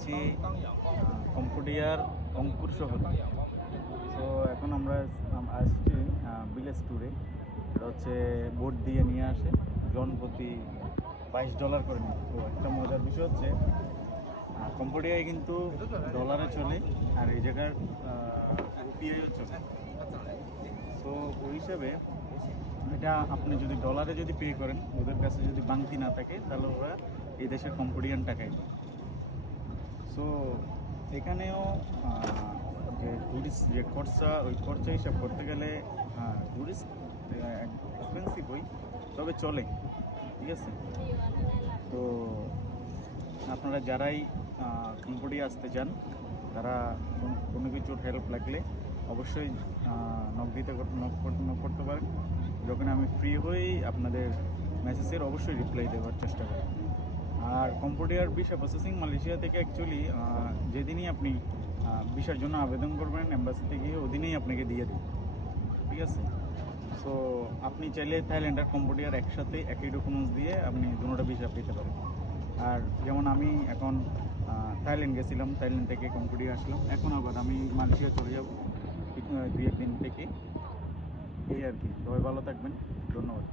আছি কম্বোডিয়ার অঙ্কুর শহর। তো এখন আমরা আসছি ভিলেজ ট্যুরে। এটা হচ্ছে বোট দিয়ে নিয়ে আসে, জন প্রতি $22 করে নিই। তো একটা মজার বিষয় হচ্ছে কম্বোডিয়ায় কিন্তু ডলারে চলে, আর এই জায়গার রুপিয়ায়ও চলে। তো ওই হিসাবে এটা আপনি যদি ডলারে যদি পে করেন, ওদের কাছে যদি বাংতি না থাকে, তাহলে ওরা এই দেশের কম্বোডিয়ান টাকাই দেয়। সো এখানেও যে ট্যুরিস্ট যে খরচা, ওই খরচা হিসাব করতে গেলে ট্যুরিস্ট এক্সপেন্সিভই, তবে চলে, ঠিক আছে। তো আপনারা যারাই কম্বোডিয়া আসতে চান, তারা কোনো কিছুর হেল্প লাগলে অবশ্যই নক করতে পারেন। যখন আমি ফ্রি হই আপনাদের মেসেজের অবশ্যই রিপ্লাই দেওয়ার চেষ্টা করি। আর কম্বোডিয়ার ভিসা প্রসেসিং মালয়েশিয়া থেকে অ্যাকচুয়ালি যেদিনই আপনি ভিসার জন্য আবেদন করবেন এম্বাসিতে গিয়ে, ওদিনেই আপনাকে দিয়ে দেবে, ঠিক আছে। সো আপনি চাইলে থাইল্যান্ড আর কম্বোডিয়ার একসাথে একই ডকুমেন্টস দিয়ে আপনি দুটোটা ভিসা পেতে পারেন। আর যেমন আমি এখন থাইল্যান্ড গেছিলাম, থাইল্যান্ড থেকে কম্বোডিয়া আসলাম, এখন আবার আমি মালয়েশিয়া চলে যাব 2-1 দিন থেকে। এই আর কি। সবাই ভালো থাকবেন, ধন্যবাদ।